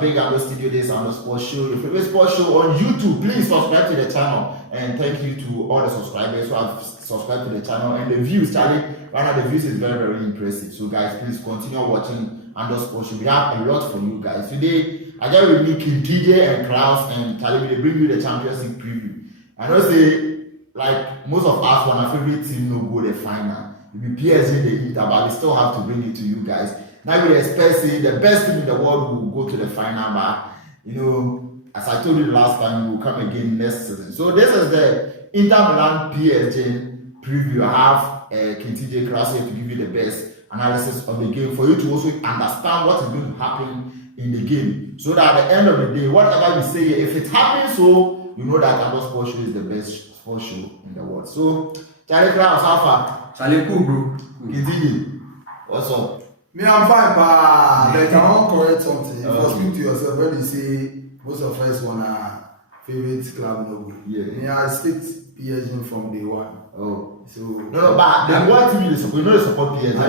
big studio days on the sports show, your favorite sports show on YouTube. Please subscribe to the channel, and thank you to all the subscribers who have subscribed to the channel. And the views, Charlie, right now the views is very, very impressive. So guys, please continue watching under sports show. We have a lot for you guys today. I just really King TJ and Klaus and Charlie will bring you the Champions League preview. I know say like most of us, when our favorite team no go the final, it will be PSG the Inter, but we still have to bring it to you guys. Now we expect say the best team in the world will go to the final, but you know, as I told you the last time, we will come again next season. So this is the Inter Milan PSG preview. I have King TJ Klaus here to give you the best analysis of the game for you to also understand what is going to happen in the game. So that at the end of the day, whatever we say, if it happens, so you know that Under Sports Show is the best sports show in the world. So Charlie Klaus, how far? Charlie, cool, bro. King TJ, what's up? Me, I'm fine, but like, I want to correct something. If you speak to yourself, when you say most of us want a favorite club, no. Yeah. Me, I stick PSG from day one. Oh. So No, but the one team you support, you know they support PSG. I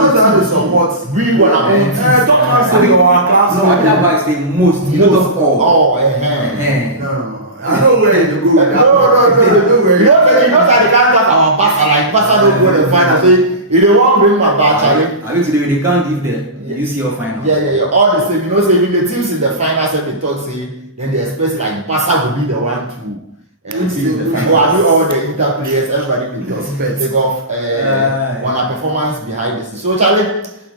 know that they support. We want to Don't ask me our class. No, that is the most, not of all. Oh, No. I know where you go. No. You know that they can't talk about Barca, like Barca don't go to the final. So if they want bring my bar, Charlie. I mean, today they can't give the UCL final. Yeah. All the same, you know, say the teams in the final, say they talk, say then they expect like Barca will be the one to. All the Inter players, everybody will just take off on a performance behind the scenes. So Charlie,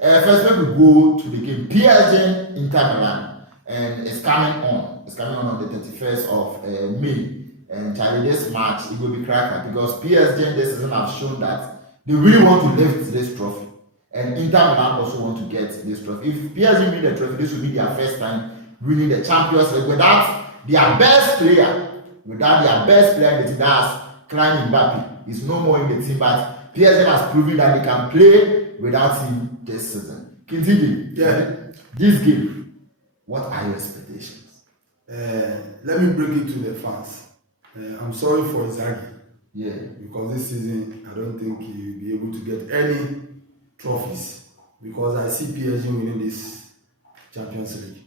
first let me go to the game. PSG Inter Milan, and it's coming on. It's coming on the 31st of May. And Charlie, this match it will be cracker because PSG this season have shown that they really want to lift this trophy, and Inter Milan also want to get this trophy. If PSG win the trophy, this will be their first time winning the Champions League without their best player. Without their best player in the team, that's Kylian Mbappe, is no more in the team, but PSG has proven that they can play without him this season. Continue. Yeah. This game, what are your expectations? Let me break it to the fans. I'm sorry for Inzaghi. Yeah. Because this season, I don't think he will be able to get any trophies because I see PSG winning this Champions League.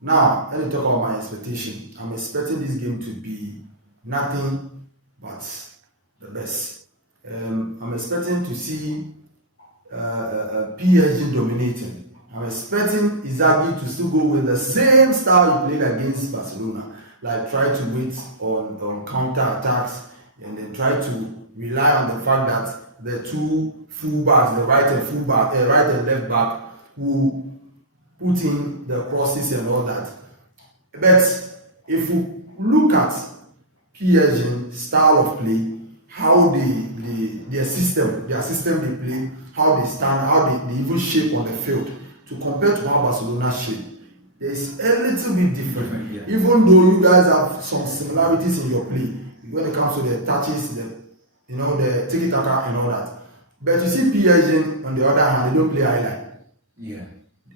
Now, let me talk about my expectation. I'm expecting this game to be nothing but the best. I'm expecting to see PSG dominating. I'm expecting Inzaghi to still go with the same style he played against Barcelona, like try to wait on counter attacks and then try to rely on the fact that the two fullbacks, the right and left back, who put in the crosses and all that. But if we look at PSG style of play, how their system they play, how they stand, how they even shape on the field, to compare to how Barcelona shape, there's a little bit different. Yeah. Even though you guys have some similarities in your play when it comes to the touches, the tiki-taka and all that. But you see PSG on the other hand, they don't play highlight. Yeah.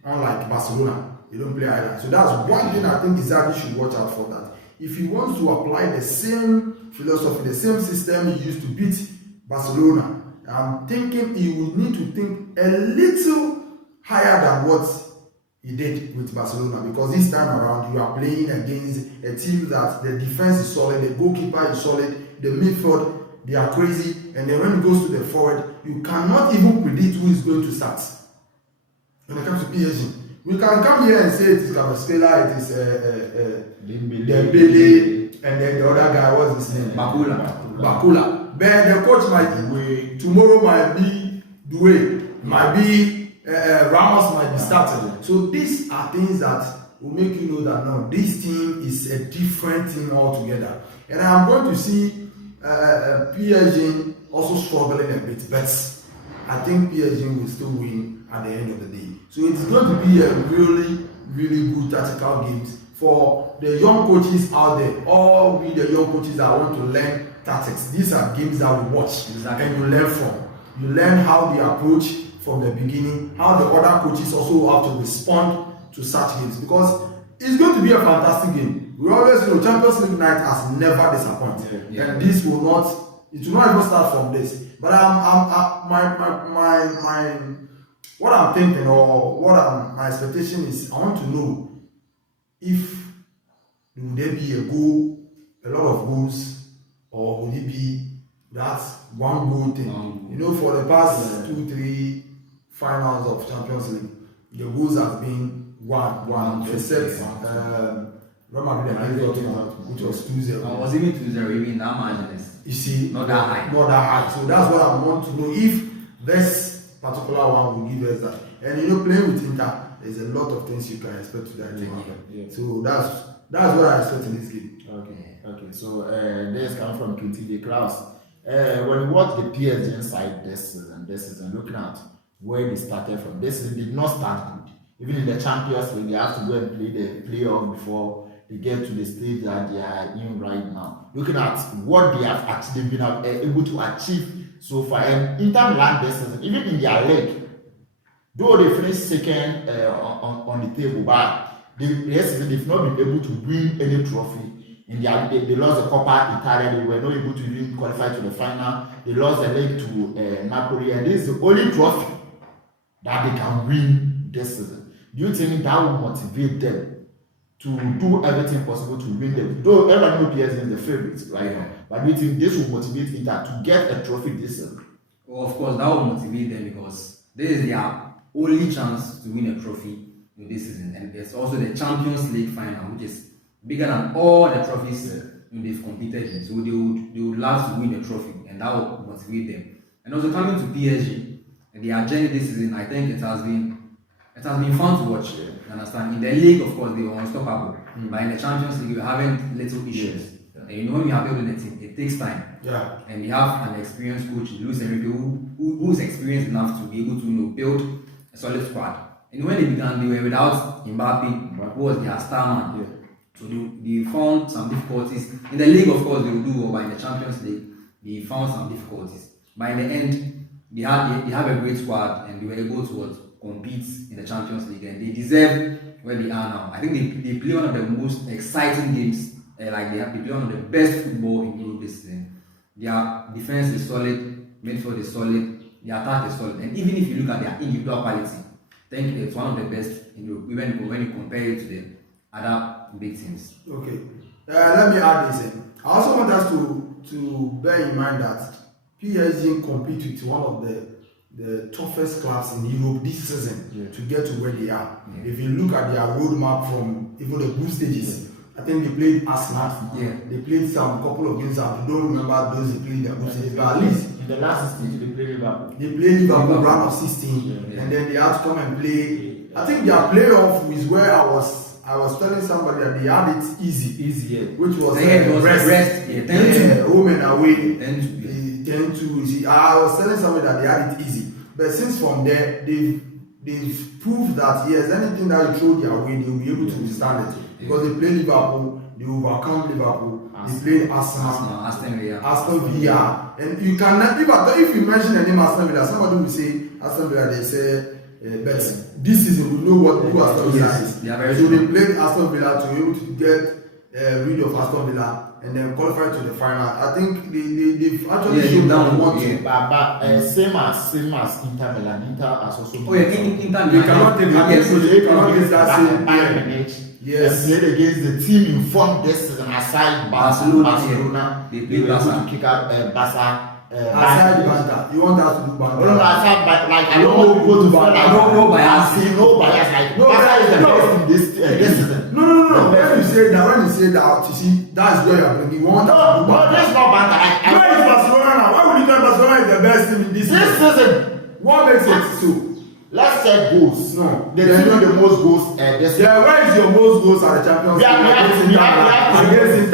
Unlike Barcelona, they don't play either. So that's one thing I think Inzaghi should watch out for. That if he wants to apply the same philosophy, the same system he used to beat Barcelona, I'm thinking he will need to think a little higher than what he did with Barcelona, because this time around you are playing against a team that the defense is solid, the goalkeeper is solid, the midfield they are crazy, and then when it goes to the forward, you cannot even predict who is going to start. When it comes to PSG, we can come here and say it is Kvaratskhelia, it is Dembele, and then the other guy, what's his name? Bakula. But the coach might be tomorrow might be Doué, might be Ramos might be starting. So these are things that will make you know that no, this team is a different team altogether. And I'm going to see PSG also struggling a bit, but I think PSG will still win at the end of the day. So it's going to be a really, really good tactical game for the young coaches out there. All we the young coaches that want to learn tactics. These are games that we watch and you learn from. You learn how they approach from the beginning, how the other coaches also have to respond to such games, because it's going to be a fantastic game. We always know Champions League night has never disappointed, and this will not. It will not even start from this. But what I'm thinking or my expectation is I want to know if will there be a lot of goals, or will it be that one goal thing? You know, for the past 2-3 finals of Champions League, the goals have been one, except Real Madrid and Dortmund, which was 2-0. Was even 2-0, even that margin You see, not that high. Not that high. So that's what I want to know, if this particular one will give us that. And you know, playing with Inter, there's a lot of things you can expect to that to happen. Yeah. So that's what I expect in this game. Okay. So this comes from Quinty Kraus. When you watch the PSG side this season, looking at where they started from, this season did not start good. Even in the Champions League, they have to go and play the playoff before they get to the stage that they are in right now. Looking at what they have actually been able to achieve so far, and Inter Milan this season, even in their league, though they finished second on the table, but they've not been able to win any trophy. They lost the Coppa Italia. They were not able to even qualify to the final. They lost the league to Napoli, and this is the only trophy that they can win this season. Do you think that will motivate them to do everything possible to win them? Though everyone knows PSG is the favorites right now, but do you think this will motivate Inter to get a trophy this season? Well, of course, that will motivate them because this is their only chance to win a trophy in this season, and there's also the Champions League final, which is bigger than all the trophies they've competed in. So they would love to win a trophy, and that will motivate them. And also coming to PSG, and their journey this season, I think it has been fun to watch. You understand? In the league, of course, they were unstoppable, but in the Champions League, we're having little issues. And you know, when you are building a team, it takes time. Yeah. And we have an experienced coach, Luis Enrique, who's experienced enough to be able to build a solid squad. And when they began, they were without Mbappe, who was their star man. Yeah. So they found some difficulties. In the league, of course, they will do well, but in the Champions League, they found some difficulties. But in the end, they have a great squad, and they were able to compete in the Champions League, and they deserve where they are now. I think they play one of the most exciting games. They play one of the best football in Europe this season. Their defense is solid, midfield is solid, their attack is solid, and even if you look at their individual quality, I think it's one of the best in Europe, even when you compare it to the other big teams. Okay. Let me add this in. I also want us to bear in mind that PSG compete with one of the toughest clubs in Europe this season to get to where they are. If you look at their roadmap from even the group stages, I think they played Arsenal. They played some couple of games. I don't remember those they played in the group stages, but at least in the last 16 they played Liverpool. They played Liverpool round of 16, and then they had to come and play. I think their playoff is where I was telling somebody that they had it easy, which was rest. Home and away. 10-2. See, I was telling somebody that they had it easy, but since from there they've proved that yes, anything that you throw their way, they will be able to withstand it because they play Liverpool, they overcome Liverpool. They played Arsenal, Aston Villa, and you cannot if you mention the name Aston Villa, somebody will say Aston Villa. They say, but this season we know who Aston Villa is. So they played Aston Villa to be able to get rid of Aston Villa and then qualify to the final. I think they've actually shown that they want to. But same as Inter Milan. Inter has also. Inter Milan. They cannot take that same. Yes. And played against the team in form this season aside Barcelona. They were able Barca. to kick out Barca. Aside Barca, you want us to do Barca? No, aside like I don't know go to Barca. I don't know bias. No bias. Like Barca is the best in this season. No. When you say that, you see, that's where you're bringing. You want us to do Barca? No, that's not Barca. Where is Barcelona now? Why would you tell Barcelona is the best team in this season? What makes it so? Let's check goals. No. They do the most goals this season. Yeah, where is your most goals at the Champions League? Against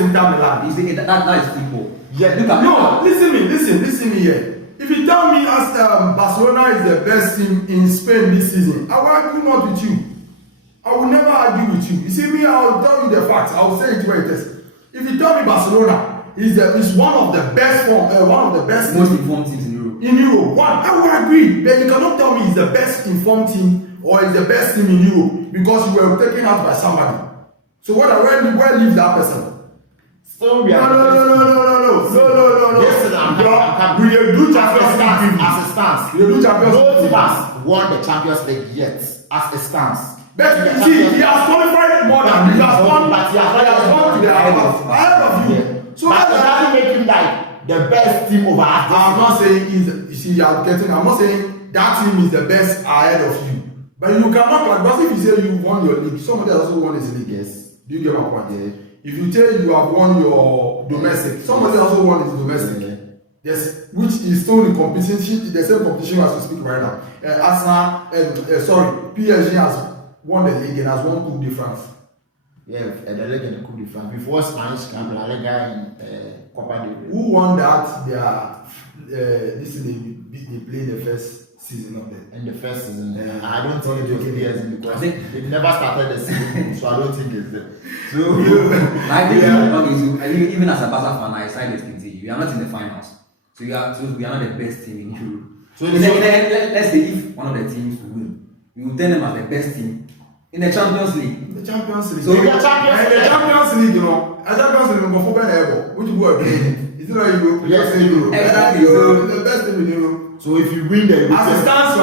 Inter Milan. That is football. No, listen me here. If you tell me as Barcelona is the best team in Spain this season, I will argue not with you. I will never argue with you. You see me, I will tell you the facts. I will say it where it is. If you tell me Barcelona is one of the best Most informed teams in Europe, I will agree. But you cannot tell me it's the best informed team or it's the best team in Europe because you were taken out by somebody. So where leave that person? So we are No. Yes, We will do Champions League as a stance. We will do Champions No League. team has won the Champions League yet as a stance. But you see, he has qualified more than you. He has gone to the ahead of you. Yeah. So but it doesn't make him like the best team over us. I'm not saying you see, I'm not saying that team is the best ahead of you. But you cannot like, because if you say you won your league, somebody else also won his league. Yes. Do you get my point? Yeah. If you tell you have won your domestic, somebody else also won his domestic. Yeah. Yes, which is still in competition, the same competition as we speak right now. PSG has won the league and has won Coupe de France. Yeah, the league and the Coupe de France. Before Spanish camp, La Liga in Copa del Rey. Who won that? This is they played the first season of it. In the first season, I don't think it was PSG because they never started the season, so I don't think it's them. So, even as a Barca fan, I side with PSG. We are not in the finals, so we are not the best team in Europe. So let's say if one of the teams will win, we will tell them as the best team in the Champions League. The Champions League. So in the Champions League, you know, a Champions League number 4 ever. Which you are playing? Is it like Europe? Yes, Europe. Exactly. So the best team in Europe. So if you win the as it stands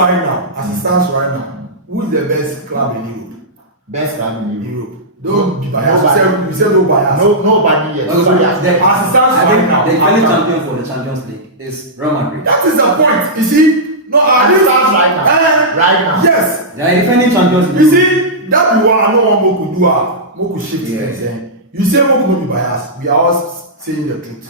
right now, who is the best club in Europe? Best club in Europe. Don't be biased. You said no bias. Nobody yet. As it stands right now, the defending champion for the Champions League is Real Madrid. That is the point. You see, no, as it stands right now. Right now. Yes. They are defending champions league. You see, that be what I know what Moku do. Moku shift things. You say Moku no be biased. We are all saying the truth.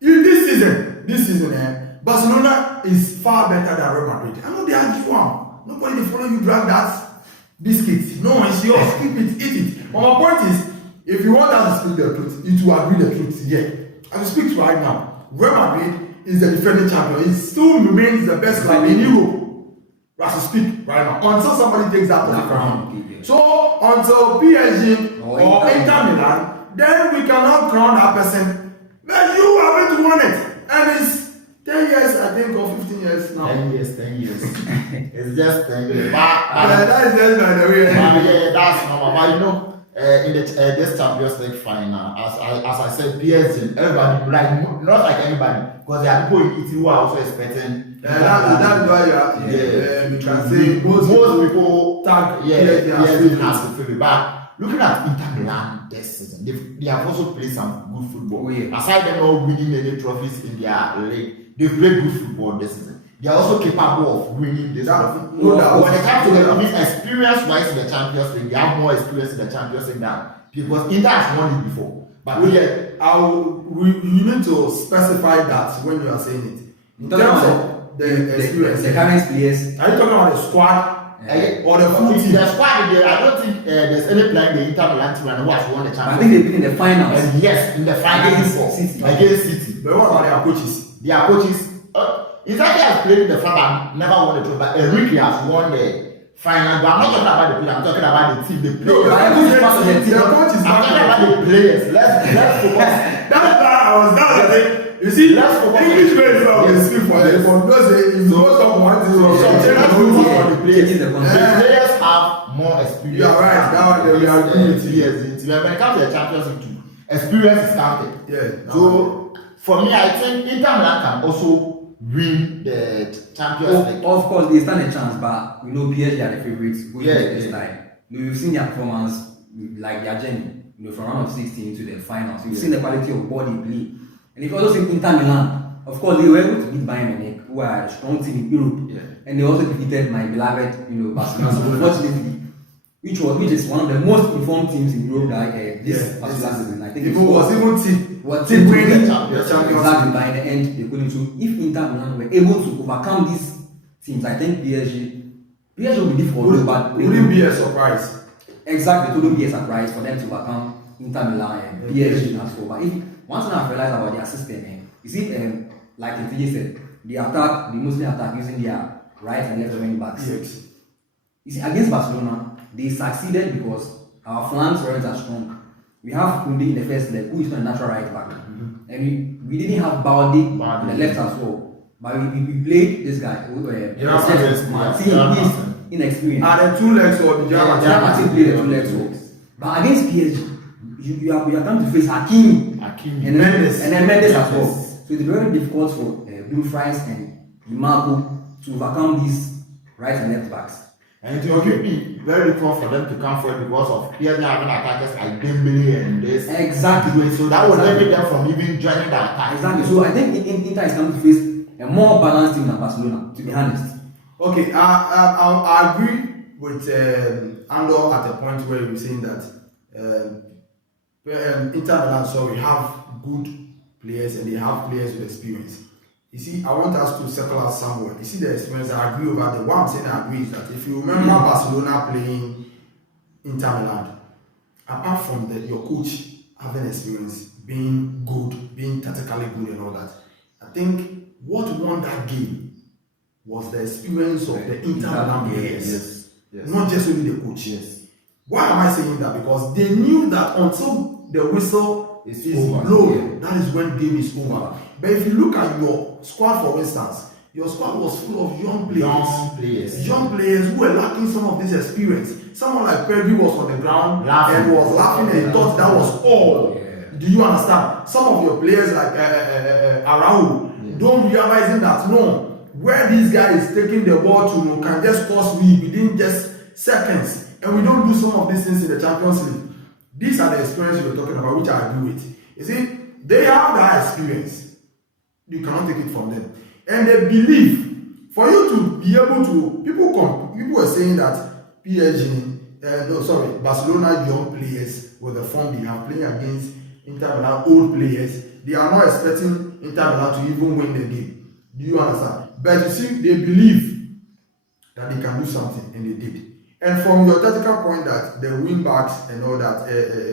In this season, Barcelona is far better than Real Madrid. I know they argue one. Nobody will follow you drag that biscuit. No, it's yours. Keep it, eat it. But my point is, if you want us to speak the truth, you to agree the truth. Yeah. As we speak right now, Real Madrid is the defending champion. It still remains the best club in Europe. As we speak right now, until somebody takes that off the ground. So until PSG or Inter Milan, then we cannot crown that person. But you haven't won it, and it's 10 years, I think, or 15 years now. 10 years. It's just 10 years. That is just by the way. Yeah, that's normal. But you know, in this Champions League final, as I said, PSG, everybody, like, not like anybody, because there are people in Italy who are also expecting. That's why you can say most people tag PSG has to favorite. But looking at Inter Milan this season, they have also played some good football. Aside them not winning any trophies in their league, they play good football this season. They are also capable of winning this trophy. When it comes to the experience-wise in the Champions League, they have more experience in the Champions League now because Inter has won it before. But you need to specify that when you are saying it. In terms of the experience, the current players. Are you talking about the squad? Or the full team? The squad, I don't think there's any player in the Inter Milan team who has won the Champions. I think they've been in the finals. Yes, in the finals against City. But what about their coaches? Their coaches. Inzaghi has played in the final and never won the trophy. But Enrique has won the final. But I'm not talking about the player. I'm talking about the team. The players. Their coach is I'm talking about the players. Let's focus. That's why I was down there. You see, English players will speak for them. For those if you don't talk one thing, the players have more experience. You are right. Now we are doing 2 years. When it comes to the Champions League, experience is counted. Yeah. So for me, I think Inter Milan can also win the Champions League. Of course, they stand a chance, but we know PSG are the favorites. This time, you've seen their performance, like their journey, from round of 16 to the finals. You've seen the quality of body play. And if you also see Inter Milan, of course, they were able to beat Bayern Munich, who are a strong team in Europe. And they also defeated my beloved, Barcelona. So unfortunately, which is one of the most informed teams in Europe this particular season. I think it was even team winning the Champions League. By the end, they couldn't. So if Inter Milan were able to overcome these teams, I think PSG will be difficult, but it wouldn't be a surprise. Exactly, it wouldn't be a surprise for them to overcome Inter Milan and PSG as well. But if one thing I've realized about their system, you see, like the TJ said, they mostly attack using their right and left wing backs. Yes. You see, against Barcelona, they succeeded because our flanks weren't as strong. We have Koundé in the first leg, who is not a natural right back. And we didn't have Balde on the left as well. But we played this guy, Martin, who is inexperienced. And the 2 legs or the Martin played the 2 legs. But against PSG, you are going to face Hakimi and then Mendes as well. So it's very difficult for Blue Fries and Marco to overcome these right and left backs. And it will be very difficult for them to come forward because of PSG having attackers like Dembele and this. Exactly. So that will limit them from even joining the attack. Exactly. So I think Inter is coming to face a more balanced team than Barcelona, to be honest. Okay, I agree with Andor at a point where he was saying that Inter Milan, have good players and they have players with experience. You see, I want us to settle out somewhere. You see the experience, I agree over there. What I'm saying I agree is that if you remember Barcelona playing Inter Milan, apart from your coach having experience, being good, being tactically good and all that, I think what won that game was the experience of the Inter Milan players. Yes. Not just only the coach. Yes. Why am I saying that? Because they knew that until the whistle is blown, that is when game is over. But if you look at your squad, for instance, your squad was full of young players. Young players who were lacking some of this experience. Someone like PSG was on the ground and was laughing and thought that was all. Yeah. Do you understand? Some of your players like Araujo don't realizing that where this guy is taking the ball to can just cause me within just seconds, and we don't do some of these things in the Champions League. These are the experiences you're talking about, which I agree with. You see, they have that experience. You cannot take it from them. And they believe, for you to be able to, people were saying that Barcelona young players with the form they have playing against Inter Milan old players, they are not expecting Inter Milan to even win the game. Do you understand? But you see, they believe that they can do something, and they did. And from your tactical point that the wing backs and all that,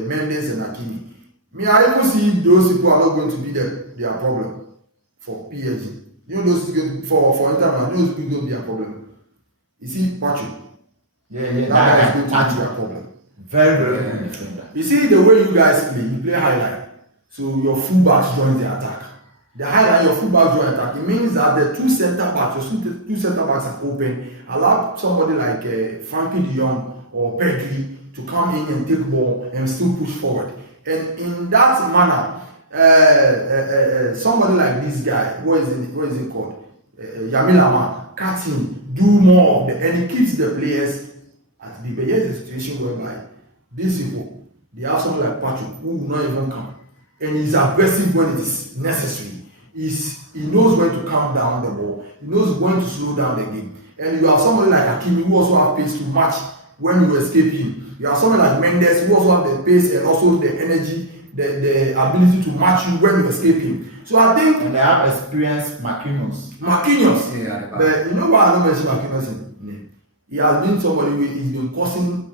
Mendes and Hakimi, I even see those people are not going to be their problem for PSG. You know those for Inter Milan, those people don't be a problem. You see, Patrick. That is going to be a problem. Very, very different. You see the way you guys play, you play highlight. So your fullbacks join the attack. The highlight, your fullbacks join attack. It means that the two center backs are open. Allow somebody like Frankie de Jong or Pedri to come in and take ball and still push forward. And in that manner, somebody like this guy, what is it called? Yamilama, cut in, do more of the, and he keeps the players at the. But here's a situation whereby these people, they have someone like Patrick who will not even come, and he's aggressive when it is necessary. He knows when to calm down the ball. He knows when to slow down the game. And you have somebody like Hakimi who also have pace to match when you escape him. You have someone like Mendes who also have the pace and also the energy, the ability to match you when you escape him. So I think, and they have experienced Marquinhos. Yeah, but you know why I don't mention Marquinhos in name? He has been somebody who he's been causing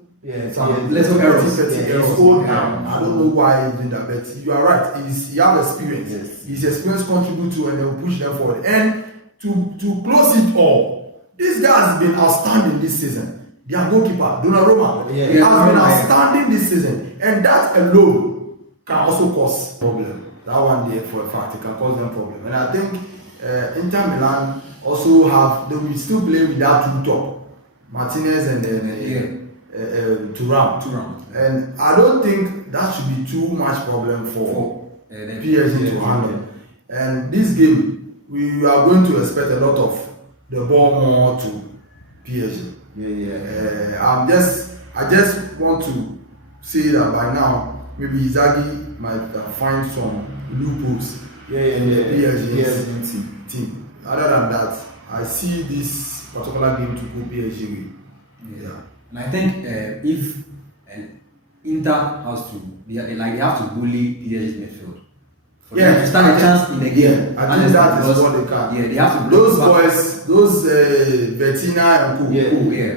some little errors. He's old now. I don't know why he did that, but you are right. He has experience. Yes. His experience contribute to, and they will push them forward. And to close it all, this guy has been outstanding this season. Their goalkeeper, Donnarumma, has been outstanding this season, and that alone can also cause problem. That one there for a fact, it can cause them problem. And I think Inter Milan also they will still play with that two top, Martinez and Thuram. And I don't think that should be too much problem for PSG to handle. And this game, we are going to expect a lot of the ball more to PSG. I just want to say that by now, maybe Inzaghi might find some loopholes in the PSG team. Other than that, I see this particular game to go PSG way. And I think if Inter has to, they have to bully PSG midfield. For them to stand a chance in the game. I think that is what they can. Yeah, they have to. Those boys, those Vertina and Co.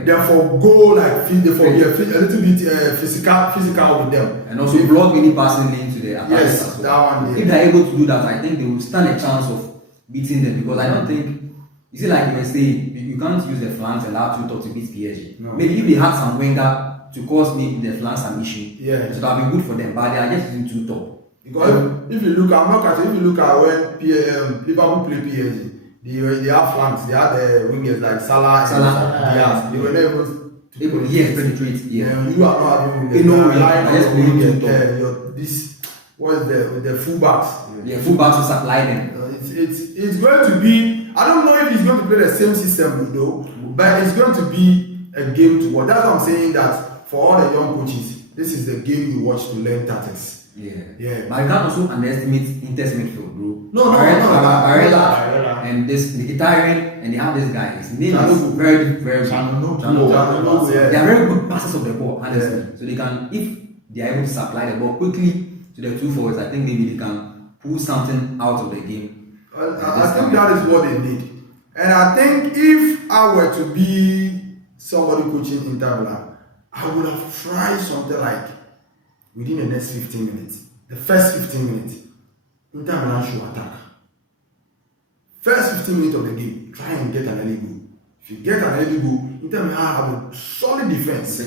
Therefore, go like be a little bit physical with them, and also block any passing lane to the attack. Yes, that one. If they are able to do that, I think they will stand a chance of beating them, because I don't think. You see, like you were saying, you can't use the flanks and have to talk to beat PSG. No. Maybe if they had some winger to cause maybe the flanks some issue, so that would be good for them. But they are just using two top. Because if you look at when Liverpool play PSG, they have flanks. They have the wingers like Salah and Diaz. They were never penetrate. Yeah, you are not having this. What is the fullbacks? Yeah, fullbacks will supply them. It's going to be. I don't know if he's going to play the same system though, but it's going to be a game to watch. That's what I'm saying, that for all the young coaches, this is the game you watch to learn tactics. Yeah. But you can't also underestimate Inter's midfield, bro. No. Barella and this Mkhitaryan, and they have this guy. His name is very good. Chanonoglu, They are very good passers of the ball, honestly. So they can, if they are able to supply the ball quickly to the two forwards, I think maybe they can pull something out of the game. I think that is what they need. And I think if I were to be somebody coaching Inter Milan, I would have tried something like within the next 15 minutes. The first 15 minutes, Inter Milan should attack. First 15 minutes of the game, try and get an early goal. If you get an early goal, Inter Milan have a solid defense.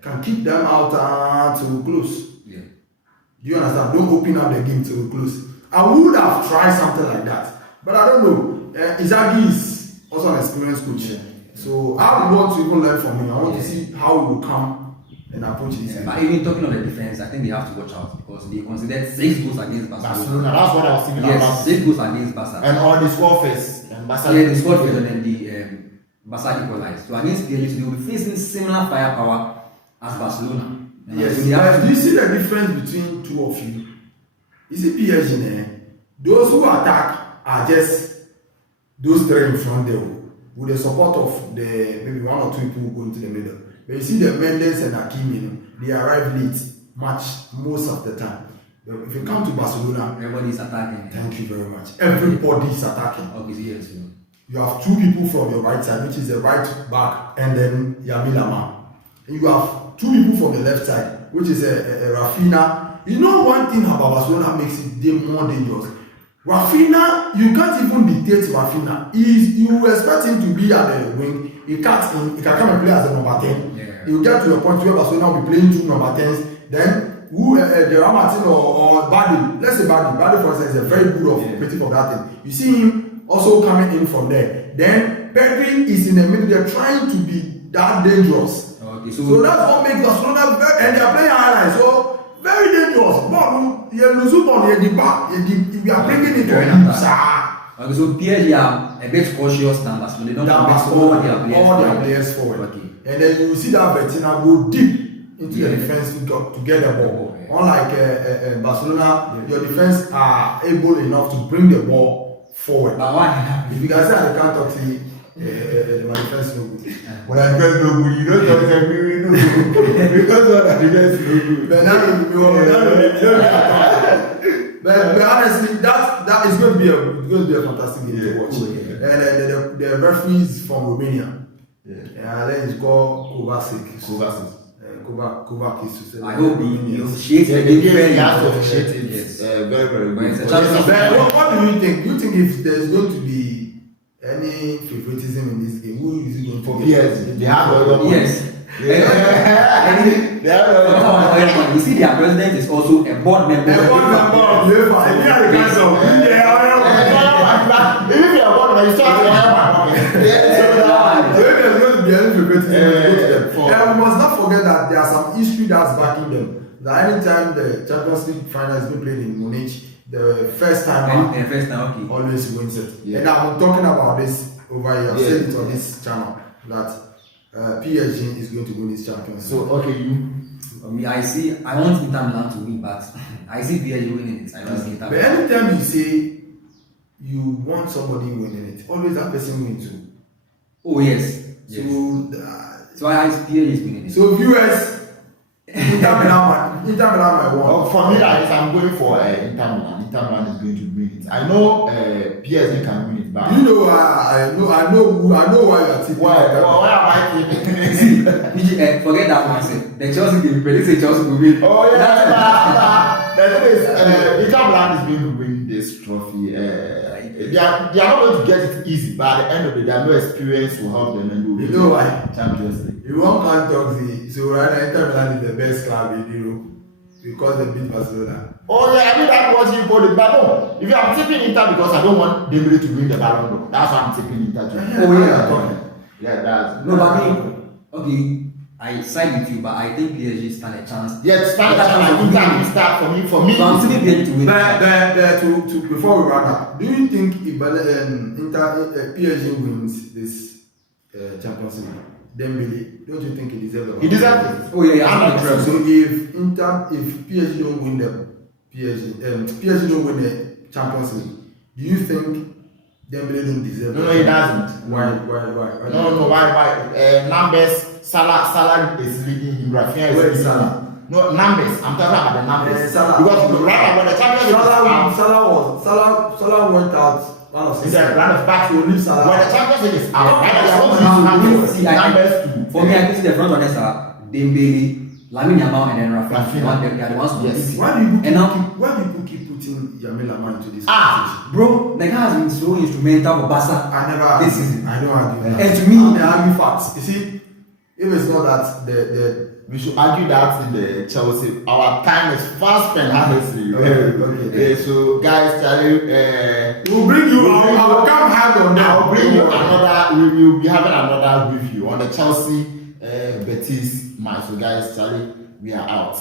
Can keep them out till close. Do you understand? Don't open up the game till close. I would have tried something like that, but I don't know. Inzaghi is also an experienced coach, so I would want to even learn from him. I want to see how he will come and approach this game. But even talking on the defense, I think they have to watch out because they considered 6 goals against Barcelona. That's what I was thinking about. 6 goals against Barcelona. And all the score first. They scored first and then the Barca equalized. So against PSG, they will be facing similar firepower as Barcelona. Yes. Do you see the difference between two of you? You see PSG, those who attack are just those 3 in front there with the support of the maybe 1 or 2 people who go into the middle. But you see the Mendes and Hakimi, they arrive late most of the time. But if you come to Barcelona, everybody is attacking. Thank you very much. Everybody is attacking. Okay, yes. You have 2 people from your right side, which is the right back, and then Milan. And you have 2 people from the left side, which is a Rafinha. You know one thing about Barcelona makes it more dangerous. Rafinha, you can't even dictate Rafinha. You expect him to be at the wing. He can come and play as a number 10. He will get to the point where Barcelona will be playing 2 number 10s. Then Gerard Martin or Badi, let's say Badi for instance is a very good operative of that thing. You see him also coming in from there. Then Pedri is in the middle. They're trying to be that dangerous. Okay, so that's what makes Barcelona very, and they are playing highlights. So very dangerous. But we are bringing it to okay, so PSG are a bit cautious than Barcelona. They don't put all their players forward. Okay. And then you see that Vertina go deep into the defense to get the ball. Unlike Barcelona, your defense are able enough to bring the ball forward. But why? If you guys say I can't talk to you, my defense no good. When I defense no good, you don't talk to me no good. Because the defense no good. But but honestly, that is going to be a fantastic game to watch. And the referees from Romania. Then it's called Kovacic. I hope he officiates the game very well. It's very, very good. But what do you think? Do you think if there's going to be any favoritism in this game, who is it going to be? PSG. They have a yes. You see, their president is also a board member. A board member of UEFA. If you are the guys of if you are board member, you start to have my pocket. So if there's going to be any favoritism, and we must not forget that there are some history that's backing them. That anytime the Champions League final has been played in Munich, the first time always wins it. And I'm talking about this over here. I've said it on this channel that PSG is going to win this Champions League. So I want Inter Milan to win, but I see PSG winning it. I don't see Inter Milan. But anytime you say you want somebody winning it, always that person wins too. Oh yes. So I see PSG is winning it. So viewers, Inter Milan might win. For me, I'm going for Inter Milan. Inter Milan is going to win it. I know PSG can win it, but you know I know why you are tipping. Why am I tipping? Forget that mindset. The Chelsea game, predict Chelsea will win. Oh yeah. The thing is, Inter Milan is going to win this trophy. They are not going to get it easy, but at the end of the day, no experience will help them and you know why? Champions League. You won't talk so right now Inter Milan is the best club in Europe because they beat Barcelona. Oh yeah, I mean that was you call it, but no. If I'm tipping Inter because I don't want Dembele to win the Ballon d'Or, that's why I'm tipping Inter to. That's no, but I mean, okay, I side with you, but I think PSG stand a chance. Yeah, stand a chance. For me. So I'm still PSG to win. But before we wrap up, do you think if PSG wins this Champions League, Dembele, don't you think he deserves the He deserves it. Oh yeah, I'm yeah. not So if PSG don't win the PSG don't win the Champions League, do you think Dembele don't deserve? No, he doesn't. Why? No, why? Numbers. Salah is leading him. Rafinha Where is is leading Salah? him. No, numbers. I'm talking about the numbers. Salah. Because right when the Champions League Salah went out. One of is a run of back. to leave Salah. When the Champions League is out, right? Yeah, There's yeah, numbers. see, Numbers for me, I can see the front runners are Dembele, Lamine Yamal, and then Rafinha. They are the ones Yes. Why do people keep putting Lamine Yamal into this conversation? Bro, the guy has been so instrumental for Barca. I never This season. I don't argue that. And to me, they argue facts. You see, if it's not that the we should argue that in the Chelsea. Our time is fast spent, honestly. Okay. So, guys, Charlie, we'll bring you. I'll come hard on that. I'll bring you another. We will be having another review on the Chelsea Betis match. So, guys, Charlie, we are out.